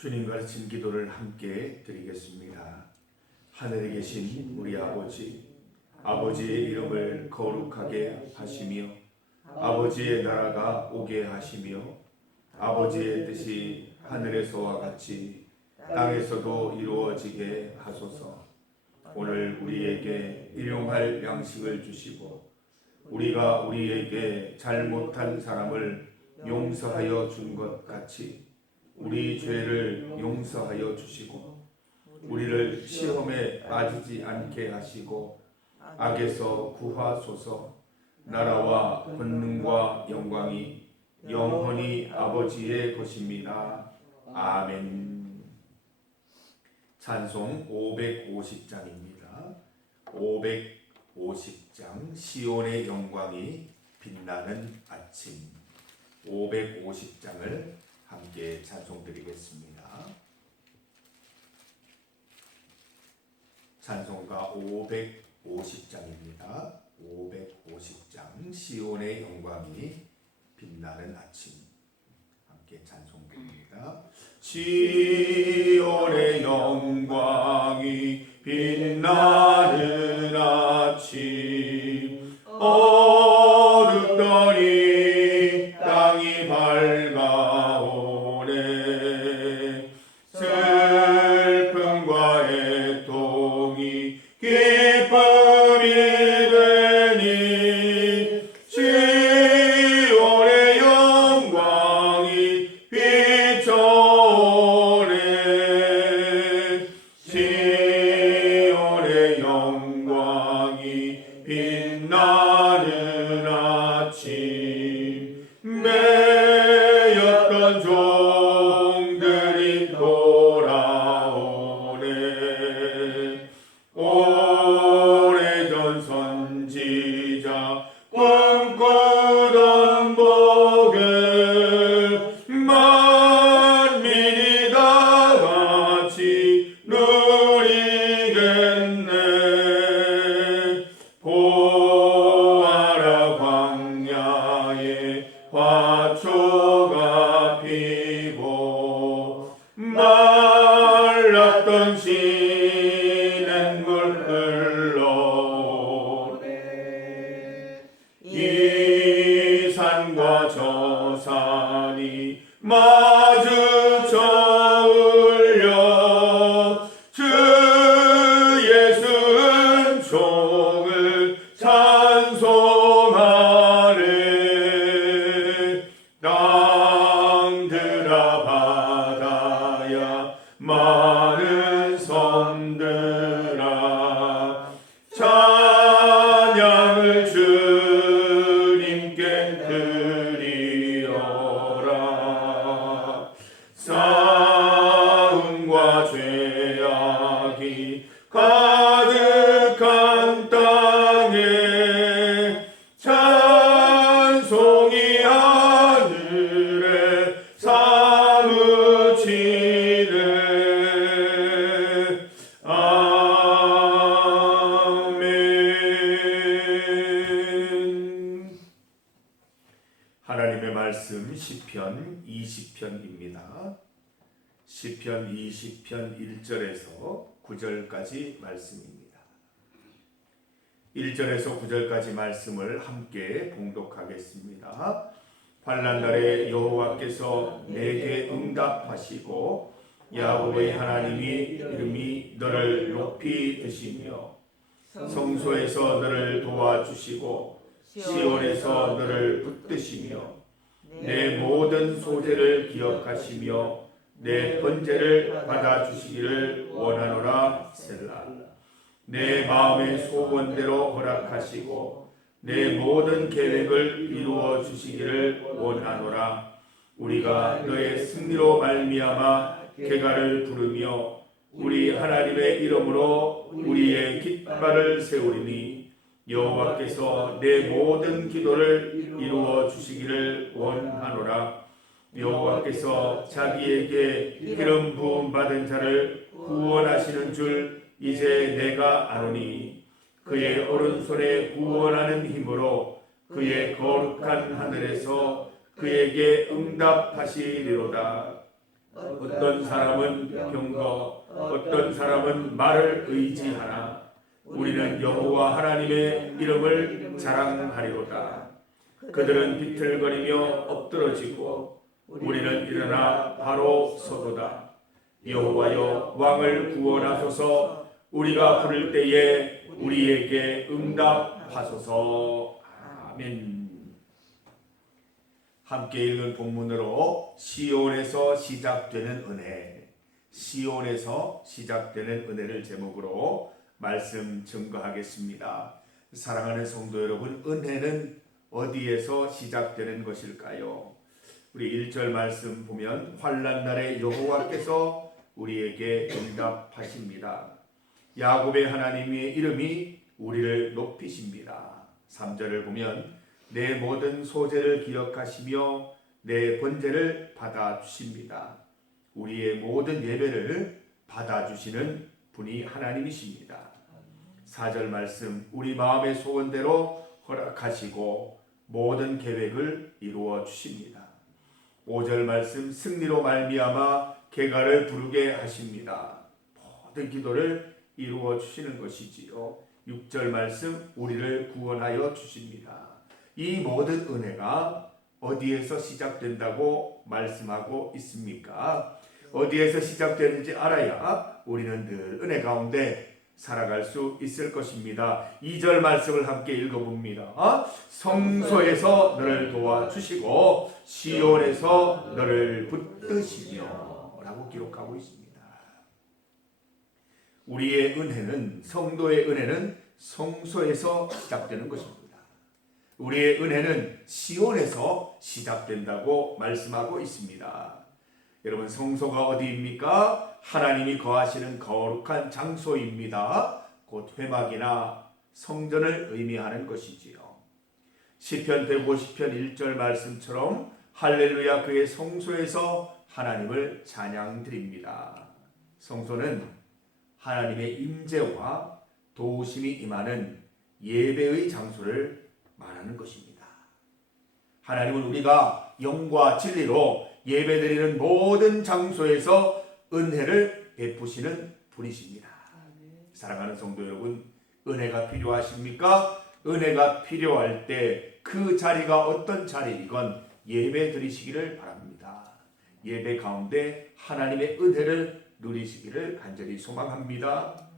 주님 가르친 기도를 함께 드리겠습니다. 하늘에 계신 우리 아버지, 아버지의 이름을 거룩하게 하시며 아버지의 나라가 오게 하시며 아버지의 뜻이 하늘에서와 같이 땅에서도 이루어지게 하소서. 오늘 우리에게 일용할 양식을 주시고 우리가 우리에게 잘못한 사람을 용서하여 준 것 같이 우리 죄를 용서하여 주시고 우리를 시험에 빠지지 않게 하시고 악에서 구하소서. 나라와 권능과 영광이 영원히 아버지의 것입니다. 아멘. 찬송 550장입니다. 550장 시온의 영광이 빛나는 아침. 550장을 함께 찬송드리겠습니다. 찬송가 550장입니다. 550장 시온의 영광이 빛나는 아침. 함께 찬송드립니다. 시온의 영광이 빛나는 아침, 어둡더니 땅이 밝아오네. 슬픔과 애통이 기쁨이 되니 시온의 영광이 비춰오네. 시온의 영광이 빛나는 아침, 매였던 종들이 돌아오네. 오래전 선지자 꿈꾸던 복을 만민이 다 같이 누리겠네. 보아라 광야에 화초가 피고 말랐던 시냇물 흘러오네. 이 산과 저 산이 마주쳐 울려 주 예수 은총을 찬송하네. 땅들아 바다야 많은 섬들아 찬양을 주님께 드리어라. 싸움과 죄악이 가득한 땅에 찬송이 하늘에 사무치네. 아멘. 하나님의 말씀 시편 20편입니다. 시편 20편 1절에서 9절까지 말씀입니다. 1절에서 9절까지 말씀을 함께 봉독하겠습니다. 환난 날에 여호와께서 내게 응답하시고 야곱의 하나님이 이름이 너를 높이 드시며 성소에서 너를 도와주시고 시온에서 너를 붙드시며 내 모든 소재를 기억하시며 내 번제를 받아주시기를 원하노라. 셀라. 내 마음의 소원대로 허락하시고 내 모든 계획을 이루어 주시기를 원하노라. 우리가 너의 승리로 말미암아 개가를 부르며 우리 하나님의 이름으로 우리의 깃발을 세우리니 여호와께서 내 모든 기도를 이루어 주시기를 원하노라. 여호와께서 자기에게 기름 부음 받은 자를 구원하시는 줄 이제 내가 아노니 그의 오른손에 구원하는 힘으로 그의 거룩한 하늘에서 그에게 응답하시리로다. 어떤 사람은 병거, 어떤 사람은 말을 의지하나 우리는 여호와 하나님의 이름을 자랑하리로다. 그들은 비틀거리며 엎드러지고 우리는 일어나 바로 서도다. 여호와여 왕을 구원하소서. 우리가 부를 때에 우리에게 응답하소서. 아멘. 함께 읽은 본문으로 시온에서 시작되는 은혜, 시온에서 시작되는 은혜를 제목으로 말씀 증거하겠습니다. 사랑하는 성도 여러분, 은혜는 어디에서 시작되는 것일까요? 우리 1절 말씀 보면 환난 날에 여호와께서 우리에게 응답하십니다. 야곱의 하나님의 이름이 우리를 높이십니다. 3절을 보면 내 모든 소재를 기억하시며 내 번제를 받아주십니다. 우리의 모든 예배를 받아주시는 분이 하나님이십니다. 4절 말씀 우리 마음의 소원대로 허락하시고 모든 계획을 이루어 주십니다. 5절 말씀 승리로 말미암아 개가를 부르게 하십니다. 모든 기도를 이루어 주시는 것이지요. 6절 말씀 우리를 구원하여 주십니다. 이 모든 은혜가 어디에서 시작된다고 말씀하고 있습니까? 어디에서 시작되는지 알아야 우리는 늘 은혜 가운데 살아갈 수 있을 것입니다. 2절 말씀을 함께 읽어봅니다. 성소에서 너를 도와주시고 시온에서 너를 붙드시며 라고 기록하고 있습니다. 우리의 은혜는, 성도의 은혜는 성소에서 시작되는 것입니다. 우리의 은혜는 시온에서 시작된다고 말씀하고 있습니다. 여러분, 성소가 어디입니까? 하나님이 거하시는 거룩한 장소입니다. 곧 회막이나 성전을 의미하는 것이지요. 시편 150편 1절 말씀처럼 할렐루야 그의 성소에서 하나님을 찬양드립니다. 성소는 하나님의 임재와 도우심이 임하는 예배의 장소를 말하는 것입니다. 하나님은 우리가 영과 진리로 예배드리는 모든 장소에서 은혜를 베푸시는 분이십니다. 사랑하는 성도 여러분, 은혜가 필요하십니까? 은혜가 필요할 때 그 자리가 어떤 자리이건 예배 드리시기를 바랍니다. 예배 가운데 하나님의 은혜를 누리시기를 간절히 소망합니다.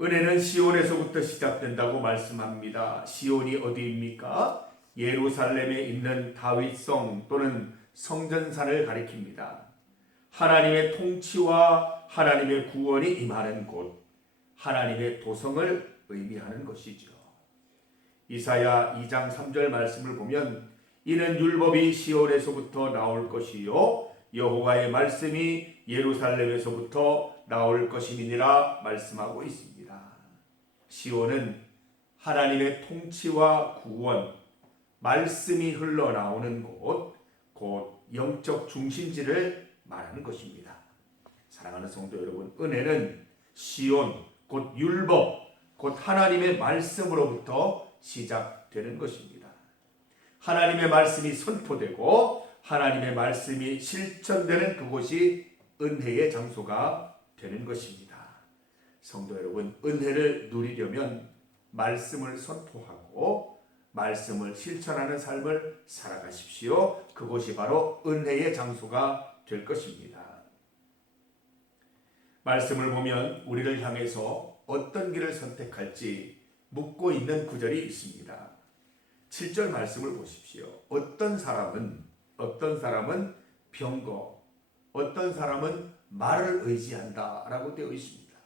은혜는 시온에서부터 시작된다고 말씀합니다. 시온이 어디입니까? 예루살렘에 있는 다윗성 또는 성전산을 가리킵니다. 하나님의 통치와 하나님의 구원이 임하는 곳, 하나님의 도성을 의미하는 것이죠. 이사야 2장 3절 말씀을 보면 이는 율법이 시온에서부터 나올 것이요 여호와의 말씀이 예루살렘에서부터 나올 것임이니라 말씀하고 있습니다. 시온은 하나님의 통치와 구원, 말씀이 흘러나오는 곳, 곧 영적 중심지를 말하는 것입니다. 사랑하는 성도 여러분, 은혜는 시온, 곧 율법, 곧 하나님의 말씀으로부터 시작되는 것입니다. 하나님의 말씀이 선포되고 하나님의 말씀이 실천되는 그곳이 은혜의 장소가 되는 것입니다. 성도 여러분, 은혜를 누리려면 말씀을 선포하고 말씀을 실천하는 삶을 살아가십시오. 그곳이 바로 은혜의 장소가 될 것입니다. 말씀을 보면 우리를 향해서 어떤 길을 선택할지 묻고 있는 구절이 있습니다. 7절 말씀을 보십시오. 어떤 사람은 병거, 어떤 사람은 말을 의지한다 라고 되어 있습니다.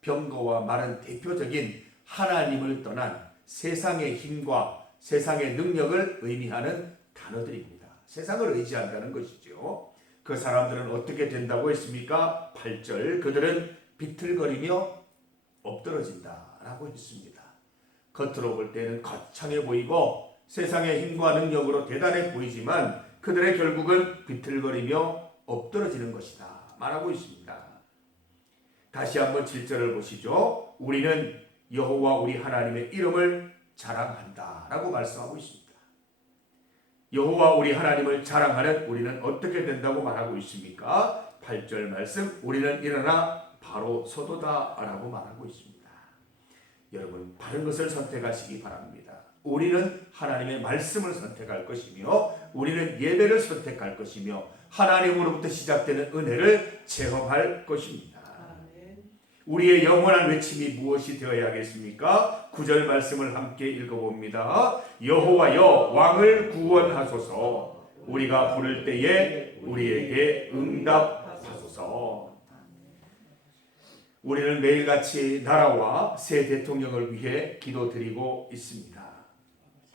병거와 말은 대표적인 하나님을 떠난 세상의 힘과 세상의 능력을 의미하는 단어들입니다. 세상을 의지한다는 것이죠. 그 사람들은 어떻게 된다고 했습니까? 8절 그들은 비틀거리며 엎드러진다 라고 했습니다. 겉으로 볼 때는 거창해 보이고 세상의 힘과 능력으로 대단해 보이지만 그들의 결국은 비틀거리며 엎드러지는 것이다 말하고 있습니다. 다시 한번 7절을 보시죠. 우리는 여호와 우리 하나님의 이름을 자랑한다 라고 말씀하고 있습니다. 여호와 우리 하나님을 자랑하는 우리는 어떻게 된다고 말하고 있습니까? 8절 말씀, 우리는 일어나 바로 서도다 라고 말하고 있습니다. 여러분, 바른 것을 선택하시기 바랍니다. 우리는 하나님의 말씀을 선택할 것이며 우리는 예배를 선택할 것이며 하나님으로부터 시작되는 은혜를 체험할 것입니다. 우리의 영원한 외침이 무엇이 되어야겠습니까? 9절 말씀을 함께 읽어봅니다. 여호와여 왕을 구원하소서. 우리가 부를 때에 우리에게 응답하소서. 우리는 매일같이 나라와 새 대통령을 위해 기도드리고 있습니다.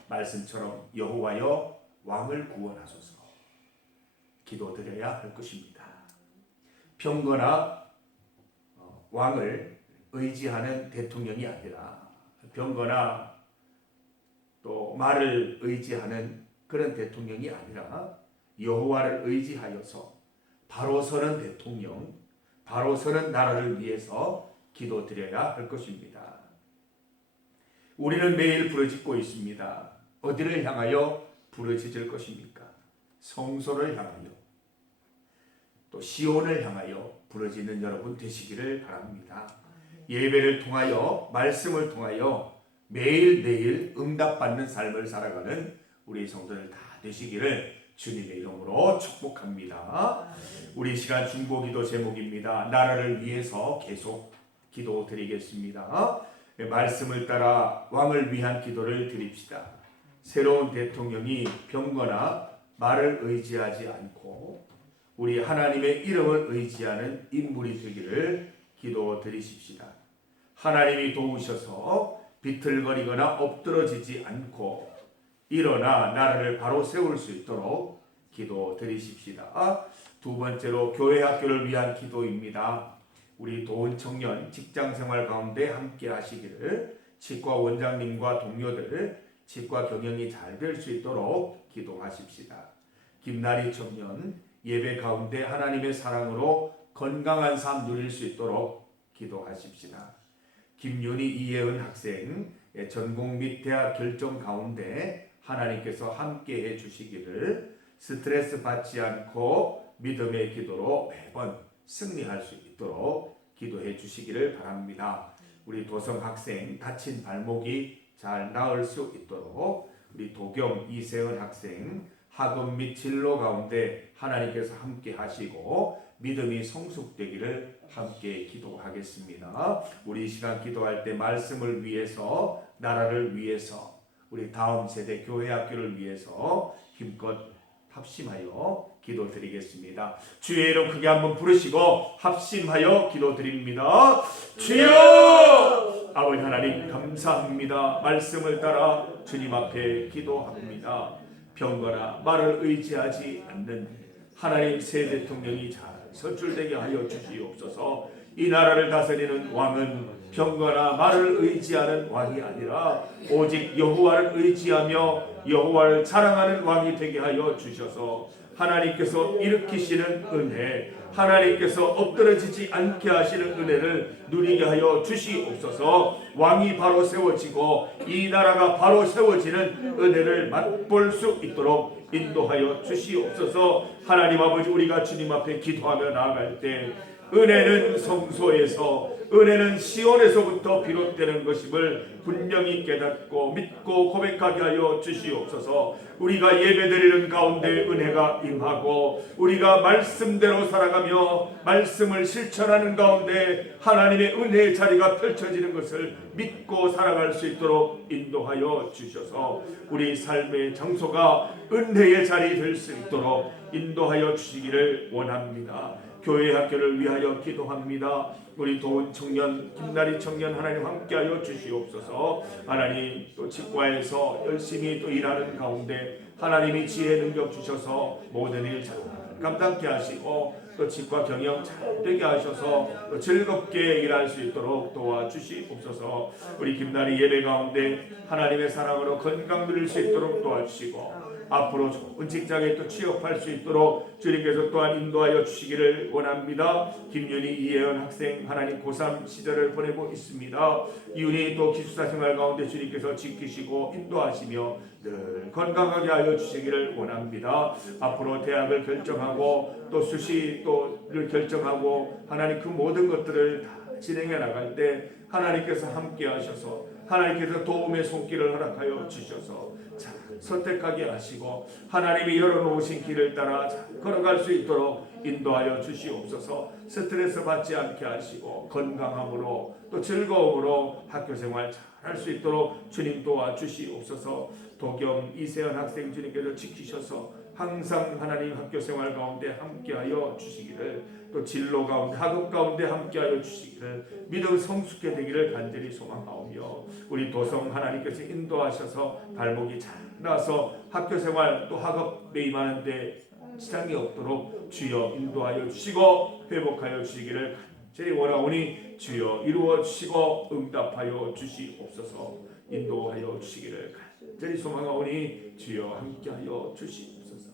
말씀처럼 여호와여 왕을 구원하소서. 기도드려야 할 것입니다. 병거나 왕을 의지하는 대통령이 아니라 병거나 또 말을 의지하는 그런 대통령이 아니라 여호와를 의지하여서 바로 서는 대통령, 바로 서는 나라를 위해서 기도드려야 할 것입니다. 우리는 매일 부르짖고 있습니다. 어디를 향하여 부르짖을 것입니까? 성소를 향하여, 또 시온을 향하여 부르짖는 여러분 되시기를 바랍니다. 예배를 통하여, 말씀을 통하여 매일매일 응답받는 삶을 살아가는 우리 성도들 다 되시기를 주님의 이름으로 축복합니다. 우리 시간 중보기도 제목입니다. 나라를 위해서 계속 기도드리겠습니다. 말씀을 따라 왕을 위한 기도를 드립시다. 새로운 대통령이 병거나 말을 의지하지 않고 우리 하나님의 이름을 의지하는 인물이 되기를 기도드리십시다. 하나님이 도우셔서 비틀거리거나 엎드러지지 않고 일어나 나라를 바로 세울 수 있도록 기도드리십시다. 두 번째로 교회 학교를 위한 기도입니다. 우리 도운 청년 직장생활 가운데 함께 하시기를, 치과 원장님과 동료들 치과 경영이 잘 될 수 있도록 기도하십시다. 김나리 청년 예배 가운데 하나님의 사랑으로 건강한 삶 누릴 수 있도록 기도하십시다. 김윤희 이예은 학생 전공 및 대학 결정 가운데 하나님께서 함께 해주시기를, 스트레스 받지 않고 믿음의 기도로 매번 승리할 수 있도록 기도해 주시기를 바랍니다. 우리 도성 학생 다친 발목이 잘 나을 수 있도록, 우리 도경 이세은 학생 학업 및 진로 가운데 하나님께서 함께 하시고 믿음이 성숙되기를 함께 기도하겠습니다. 우리 이 시간 기도할 때 말씀을 위해서, 나라를 위해서, 우리 다음 세대 교회 학교를 위해서 힘껏 합심하여 기도드리겠습니다. 주의 이름 크게 한번 부르시고 합심하여 기도드립니다. 주여! 아버지 하나님 감사합니다. 말씀을 따라 주님 앞에 기도합니다. 병거나 말을 의지하지 않는 하나님 새 대통령이 잘 선출되게 하여 주시옵소서. 이 나라를 다스리는 왕은 병거나 말을 의지하는 왕이 아니라 오직 여호와를 의지하며 여호와를 자랑하는 왕이 되게 하여 주셔서 하나님께서 일으키시는 은혜, 하나님께서 엎드러지지 않게 하시는 은혜를 누리게 하여 주시옵소서. 왕이 바로 세워지고 이 나라가 바로 세워지는 은혜를 맛볼 수 있도록 인도하여 주시옵소서. 하나님 아버지, 우리가 주님 앞에 기도하며 나아갈 때 은혜는 성소에서, 은혜는 시온에서부터 비롯되는 것임을 분명히 깨닫고 믿고 고백하게 하여 주시옵소서. 우리가 예배드리는 가운데 은혜가 임하고 우리가 말씀대로 살아가며 말씀을 실천하는 가운데 하나님의 은혜의 자리가 펼쳐지는 것을 믿고 살아갈 수 있도록 인도하여 주셔서 우리 삶의 장소가 은혜의 자리 될 수 있도록 인도하여 주시기를 원합니다. 교회 학교를 위하여 기도합니다. 우리 도운 청년, 김나리 청년 하나님 함께하여 주시옵소서. 하나님 또 치과에서 열심히 또 일하는 가운데 하나님이 지혜 능력 주셔서 모든 일 잘 감당케 하시고 또 직과 경영 잘 되게 하셔서 또 즐겁게 일할 수 있도록 도와주시옵소서. 우리 김나리 예배 가운데 하나님의 사랑으로 건강 누릴 수 있도록 도와주시고 앞으로 좋은 직장에 또 취업할 수 있도록 주님께서 또한 인도하여 주시기를 원합니다. 김윤희 이혜연 학생 하나님 고3 시절을 보내고 있습니다. 이윤희 또 기숙사 생활 가운데 주님께서 지키시고 인도하시며 늘 건강하게 하여 주시기를 원합니다. 앞으로 대학을 결정하고 또 수시 또를 결정하고 하나님 그 모든 것들을 다 진행해 나갈 때 하나님께서 함께 하셔서 하나님께서 도움의 손길을 허락하여 주셔서 잘 선택하게 하시고 하나님이 열어놓으신 길을 따라 잘 걸어갈 수 있도록 인도하여 주시옵소서. 스트레스 받지 않게 하시고 건강함으로 또 즐거움으로 학교생활 잘 할 수 있도록 주님 도와주시옵소서. 도겸 이세연 학생 주님께서 지키셔서 항상 하나님 학교생활 가운데 함께하여 주시기를 또 진로 가운데 학업 가운데 함께하여 주시기를 믿음 성숙해 되기를 간절히 소망하오며 우리 도성 하나님께서 인도하셔서 발목이 잘 나서 학교생활 또 학업에 임하는데 지장이 없도록 주여 인도하여 주시고 회복하여 주시기를 간절히 원하오니 주여 이루어 주시고 응답하여 주시옵소서. 인도하여 주시기를 간절히 소망하오니 주여 함께하여 주시옵소서.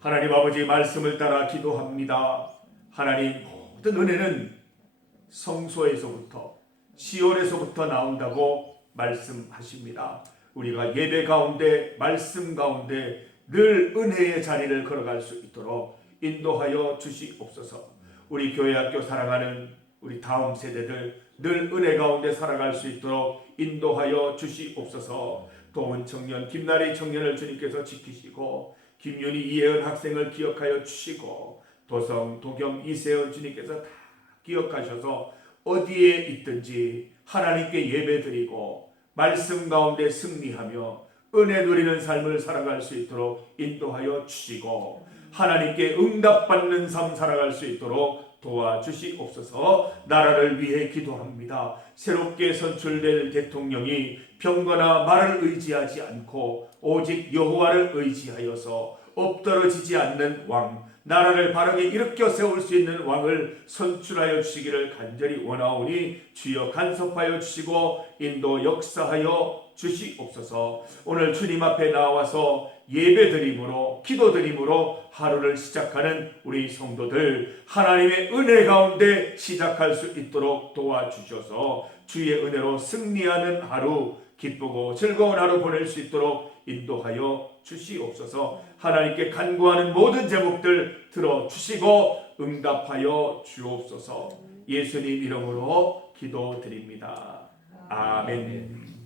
하나님 아버지 말씀을 따라 기도합니다. 하나님 모든 은혜는 성소에서부터 시온에서부터 나온다고 말씀하십니다. 우리가 예배 가운데 말씀 가운데 늘 은혜의 자리를 걸어갈 수 있도록 인도하여 주시옵소서. 우리 교회 학교 사랑하는 우리 다음 세대들 늘 은혜 가운데 살아갈 수 있도록 인도하여 주시옵소서. 도훈 청년 김나리 청년을 주님께서 지키시고 김윤희 이혜연 학생을 기억하여 주시고 도성 도겸 이세연 주님께서 다 기억하셔서 어디에 있든지 하나님께 예배드리고 말씀 가운데 승리하며 은혜 누리는 삶을 살아갈 수 있도록 인도하여 주시고 하나님께 응답받는 삶 살아갈 수 있도록 도와주시옵소서. 나라를 위해 기도합니다. 새롭게 선출될 대통령이 병거나 말을 의지하지 않고 오직 여호와를 의지하여서 엎드러지지 않는 왕, 나라를 바르게 일으켜 세울 수 있는 왕을 선출하여 주시기를 간절히 원하오니 주여 간섭하여 주시고 인도 역사하여 주시옵소서. 오늘 주님 앞에 나와서 예배드림으로 기도드림으로 하루를 시작하는 우리 성도들 하나님의 은혜 가운데 시작할 수 있도록 도와주셔서 주의 은혜로 승리하는 하루 기쁘고 즐거운 하루 보낼 수 있도록 인도하여 주시옵소서. 하나님께 간구하는 모든 제목들 들어주시고 응답하여 주옵소서. 예수님 이름으로 기도드립니다. 아멘.